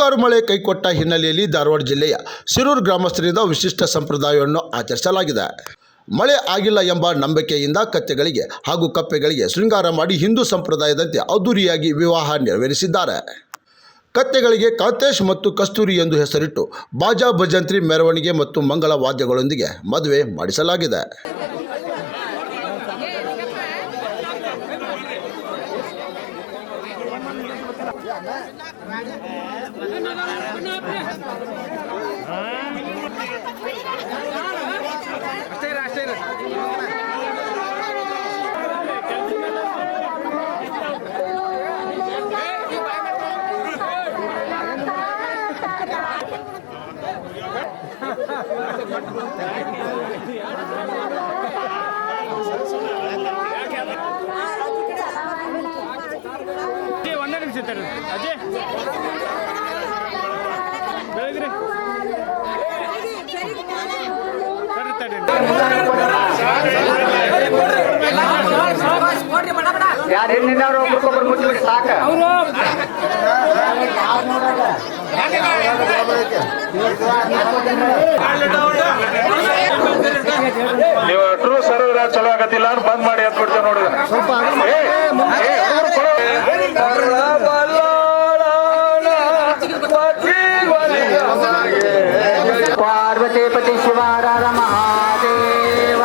ಮುಂಗಾರು ಮಳೆ ಕೈಕೊಟ್ಟ ಹಿನ್ನೆಲೆಯಲ್ಲಿ ಧಾರವಾಡ ಜಿಲ್ಲೆಯ ಶಿರೂರು ಗ್ರಾಮಸ್ಥರಿಂದ ವಿಶಿಷ್ಟ ಸಂಪ್ರದಾಯವನ್ನು ಆಚರಿಸಲಾಗಿದೆ. ಮಳೆ ಆಗಿಲ್ಲ ಎಂಬ ನಂಬಿಕೆಯಿಂದ ಕತ್ತೆಗಳಿಗೆ ಹಾಗೂ ಕಪ್ಪೆಗಳಿಗೆ ಶೃಂಗಾರ ಮಾಡಿ ಹಿಂದೂ ಸಂಪ್ರದಾಯದಂತೆ ಅದ್ದೂರಿಯಾಗಿ ವಿವಾಹ ನೆರವೇರಿಸಿದ್ದಾರೆ. ಕತ್ತೆಗಳಿಗೆ ಕಾಂತೇಶ್ ಮತ್ತು ಕಸ್ತೂರಿ ಎಂದು ಹೆಸರಿಟ್ಟು ಬಾಜಾ ಭಜಂತ್ರಿ ಮೆರವಣಿಗೆ ಮತ್ತು ಮಂಗಳ ವಾದ್ಯಗಳೊಂದಿಗೆ ಮದುವೆ ಮಾಡಿಸಲಾಗಿದೆ. ನೀವು ಟ್ರೂ ಸರ್ವರ್ ಚಲೋ ಆಗತ್ತಿಲ್ಲ ಬಂದ್ ಮಾಡಿ ಅಂತ ಬಿಡ್ತೇವೆ ನೋಡಿದ್ರೆ पार्वती पति शिवारार महादेव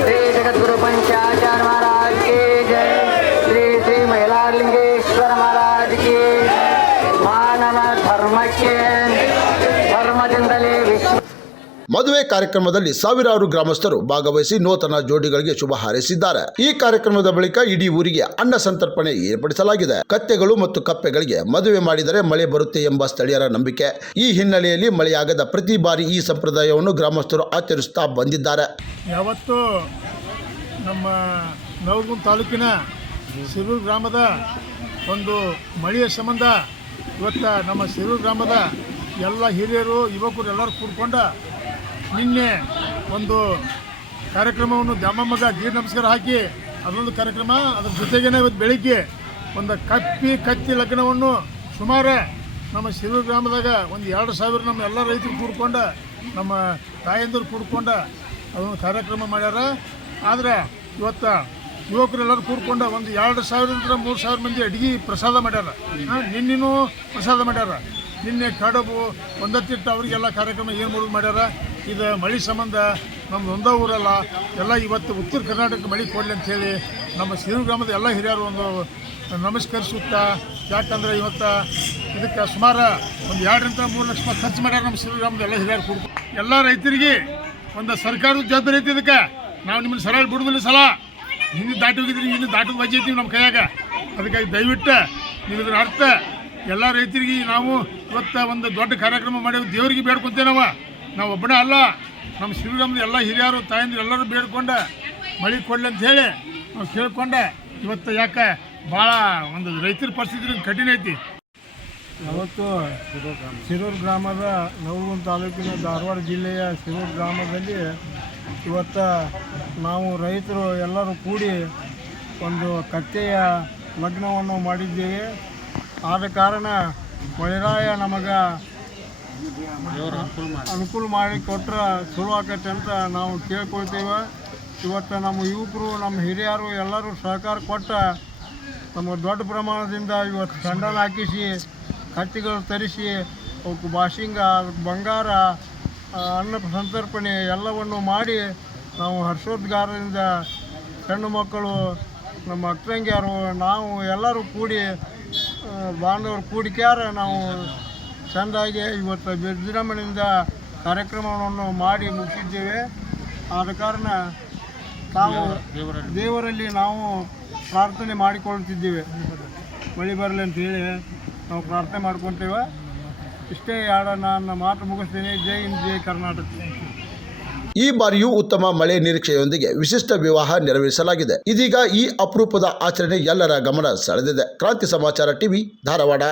श्री जगद्गुरु पंचाचार्य महाराज की जय श्री श्री महिलालिंगेश्वर महाराज की मानव धर्म के ಧರ್ಮದಿಂದಲೇ ವಿಶ್ವ. ಮದುವೆ ಕಾರ್ಯಕ್ರಮದಲ್ಲಿ ಸಾವಿರಾರು ಗ್ರಾಮಸ್ಥರು ಭಾಗವಹಿಸಿ ನೂತನ ಜೋಡಿಗಳಿಗೆ ಶುಭ ಹಾರೈಸಿದ್ದಾರೆ. ಈ ಕಾರ್ಯಕ್ರಮದ ಬಳಿಕ ಇಡೀ ಊರಿಗೆ ಅನ್ನ ಸಂತರ್ಪಣೆ ಏರ್ಪಡಿಸಲಾಗಿದೆ. ಕತ್ತೆಗಳು ಮತ್ತು ಕಪ್ಪೆಗಳಿಗೆ ಮದುವೆ ಮಾಡಿದರೆ ಮಳೆ ಬರುತ್ತೆ ಎಂಬ ಸ್ಥಳೀಯರ ನಂಬಿಕೆ. ಈ ಹಿನ್ನೆಲೆಯಲ್ಲಿ ಮಳೆಯಾಗದ ಪ್ರತಿ ಬಾರಿ ಈ ಸಂಪ್ರದಾಯವನ್ನು ಗ್ರಾಮಸ್ಥರು ಆಚರಿಸುತ್ತಾ ಬಂದಿದ್ದಾರೆ. ಯಾವತ್ತು ನಮ್ಮ ನವಲಗುಂದ ತಾಲೂಕಿನ ಶಿರೂರು ಗ್ರಾಮದ ಒಂದು ಮಳೆಯ ಸಂಬಂಧ ಇವತ್ತು ನಮ್ಮ ಶಿರೂರು ಗ್ರಾಮದ ಎಲ್ಲ ಹಿರಿಯರು ಯುವಕರು ಎಲ್ಲರೂ ಕೂಡ್ಕೊಂಡು ನಿನ್ನೆ ಒಂದು ಕಾರ್ಯಕ್ರಮವನ್ನು ದ್ಯಾಮಮ್ಮಗ ಗೀರ್ ನಮಸ್ಕಾರ ಹಾಕಿ ಅದೊಂದು ಕಾರ್ಯಕ್ರಮ, ಅದ್ರ ಜೊತೆಗೇನೆ ಇವತ್ತು ಬೆಳಿಗ್ಗೆ ಒಂದು ಕತ್ತಿ ಲಗ್ನವನ್ನು ಸುಮಾರು ನಮ್ಮ ಶಿರೂರು ಗ್ರಾಮದಾಗ ಒಂದು 2,000 ನಮ್ಮ ಎಲ್ಲ ರೈತರು ಕೂಡ್ಕೊಂಡು ನಮ್ಮ ತಾಯಂದಿರು ಕೂಡ್ಕೊಂಡು ಅದೊಂದು ಕಾರ್ಯಕ್ರಮ ಮಾಡ್ಯಾರ. ಆದರೆ ಇವತ್ತು ಯುವಕರೆಲ್ಲರೂ ಕೂಡ್ಕೊಂಡು ಒಂದು 2,000ರಿಂದ 3,000 ಮಂದಿ ಅಡುಗೆ ಪ್ರಸಾದ ಮಾಡ್ಯಾರ. ನಿನ್ನೆನೂ ಪ್ರಸಾದ ಮಾಡ್ಯಾರ. ನಿನ್ನೆ ಕಡುಬು ಒಂದತ್ತಿಟ್ಟು ಅವರಿಗೆಲ್ಲ ಕಾರ್ಯಕ್ರಮ ಏನು ಮಾಡೋದು ಮಾಡ್ಯಾರ. ಇದು ಮಳೆ ಸಂಬಂಧ ನಮ್ದು ಒಂದೇ ಊರಲ್ಲ, ಎಲ್ಲ ಇವತ್ತು ಉತ್ತರ ಕರ್ನಾಟಕಕ್ಕೆ ಮಳೆ ಕೊಡಲಿ ಅಂಥೇಳಿ ನಮ್ಮ ಶಿರೂರು ಗ್ರಾಮದ ಎಲ್ಲ ಹಿರಿಯರು ಒಂದು ನಮಸ್ಕರಿಸುತ್ತಾ, ಯಾಕಂದರೆ ಇವತ್ತು ಇದಕ್ಕೆ ಸುಮಾರು ಒಂದು 2ರಿಂದ 3 ಲಕ್ಷ ರೂಪಾಯಿ ಖರ್ಚು ಮಾಡ್ಯಾರ ನಮ್ಮ ಶಿರೂರು ಗ್ರಾಮದ ಎಲ್ಲ ಹಿರಿಯರು ಕೂಡ್ಕೊಂಡು. ಎಲ್ಲ ರೈತರಿಗೆ ಒಂದು ಸರ್ಕಾರದ ಜವಾಬ್ದಾರಿ ಐತಿ. ಇದಕ್ಕೆ ನಾವು ನಿಮ್ಮನ್ನು ಸಲ ಬಿಡುವುದಿಲ್ಲ. ಸಲ ಹಿಂದೆ ದಾಟಿ ಹೋಗಿದ್ರಿ, ಹಿಂದೆ ದಾಟದ ವಜೆ ಐತಿ ನಮ್ಮ ಕೈಯಾಗ. ಅದಕ್ಕಾಗಿ ದಯವಿಟ್ಟು ನೀವು ಇದರ ಅರ್ಥ ಎಲ್ಲ ರೈತರಿಗೆ ನಾವು ಇವತ್ತು ಒಂದು ದೊಡ್ಡ ಕಾರ್ಯಕ್ರಮ ಮಾಡಿ ದೇವರಿಗೆ ಬೇಡ್ಕೊತೇವೆ. ನಾವು ಒಬ್ಬನೇ ಅಲ್ಲ, ನಮ್ಮ ಶಿರೂರು ಗ್ರಾಮದ ಎಲ್ಲ ಹಿರಿಯರು ತಾಯಂದಿರು ಎಲ್ಲರೂ ಬೇಡ್ಕೊಂಡು ಮಳೆ ಕೊಡಲಿ ಅಂತ ಹೇಳಿ ನಾವು ಕೇಳ್ಕೊಂಡೆ. ಇವತ್ತು ಯಾಕೆ ಭಾಳ ಒಂದು ರೈತರ ಪರಿಸ್ಥಿತಿ ಕಠಿಣ ಐತಿ. ಯಾವತ್ತು ಶಿರೂರು ಗ್ರಾಮದ ನವಲಗುಂದ ತಾಲೂಕಿನ ಧಾರವಾಡ ಜಿಲ್ಲೆಯ ಶಿರೂರು ಗ್ರಾಮದಲ್ಲಿ ಇವತ್ತು ನಾವು ರೈತರು ಎಲ್ಲರೂ ಕೂಡಿ ಒಂದು ಕತ್ತೆಯ ಲಗ್ನವನ್ನು ಮಾಡಿದ್ದೇವೆ. ಆದ ಕಾರಣ ಮಳೆರಾಯ ನಮಗೆ ಅನುಕೂಲ ಮಾಡಿ ಕೊಟ್ಟರೆ ಚಲೋ ಆಕೈತೆ ಅಂತ ನಾವು ಕೇಳ್ಕೊಳ್ತೇವೆ. ಇವತ್ತು ನಮ್ಮ ಯುವಕರು ನಮ್ಮ ಹಿರಿಯರು ಎಲ್ಲರೂ ಸಹಕಾರ ಕೊಟ್ಟ ನಮ್ಮ ದೊಡ್ಡ ಪ್ರಮಾಣದಿಂದ ಇವತ್ತು ದಂಡನ ಹಾಕಿಸಿ ಕತ್ತಿಗಳು ತರಿಸಿ ಅವಕ್ಕೆ ಬಾಶಿಂಗ, ಬಂಗಾರ, ಅನ್ನ ಸಂತರ್ಪಣೆ ಎಲ್ಲವನ್ನು ಮಾಡಿ ನಾವು ಹರ್ಷೋದ್ಗಾರದಿಂದ ಹೆಣ್ಣು ಮಕ್ಕಳು, ನಮ್ಮ ಅಕ್ಕಂಗಿಯರು, ನಾವು ಎಲ್ಲರೂ ಕೂಡಿ ಬಾಂಧವರು ಕೂಡಿಕ್ಯಾರ ನಾವು ಚೆಂದಾಗಿ ಇವತ್ತು ವಿಜೃಂಭಣೆಯಿಂದ ಕಾರ್ಯಕ್ರಮವನ್ನು ಮಾಡಿ ಮುಗಿಸಿದ್ದೇವೆ. ಆದ ಕಾರಣ ನಾವು ದೇವರಲ್ಲಿ ನಾವು ಪ್ರಾರ್ಥನೆ ಮಾಡಿಕೊಳ್ತಿದ್ದೇವೆ, ಮಳೆ ಬರಲಿ ಅಂತೇಳಿ ನಾವು ಪ್ರಾರ್ಥನೆ ಮಾಡ್ಕೊತೇವೆ. ಇಷ್ಟೇ ನನ್ನ ಮಾತು ಮುಗಿಸ್ತೇನೆ. ಜೈ ಹಿಂದ್, ಜೈ ಕರ್ನಾಟಕ. ಈ ಬಾರಿಯೂ ಉತ್ತಮ ಮಳೆ ನಿರೀಕ್ಷೆಯೊಂದಿಗೆ ವಿಶಿಷ್ಟ ವಿವಾಹ ನೆರವೇರಿಸಲಾಗಿದೆ. ಇದೀಗ ಈ ಅಪರೂಪದ ಆಚರಣೆ ಎಲ್ಲರ ಗಮನ ಸೆಳೆದಿದೆ. ಕ್ರಾಂತಿ ಸಮಾಚಾರ ಟಿವಿ, ಧಾರವಾಡ.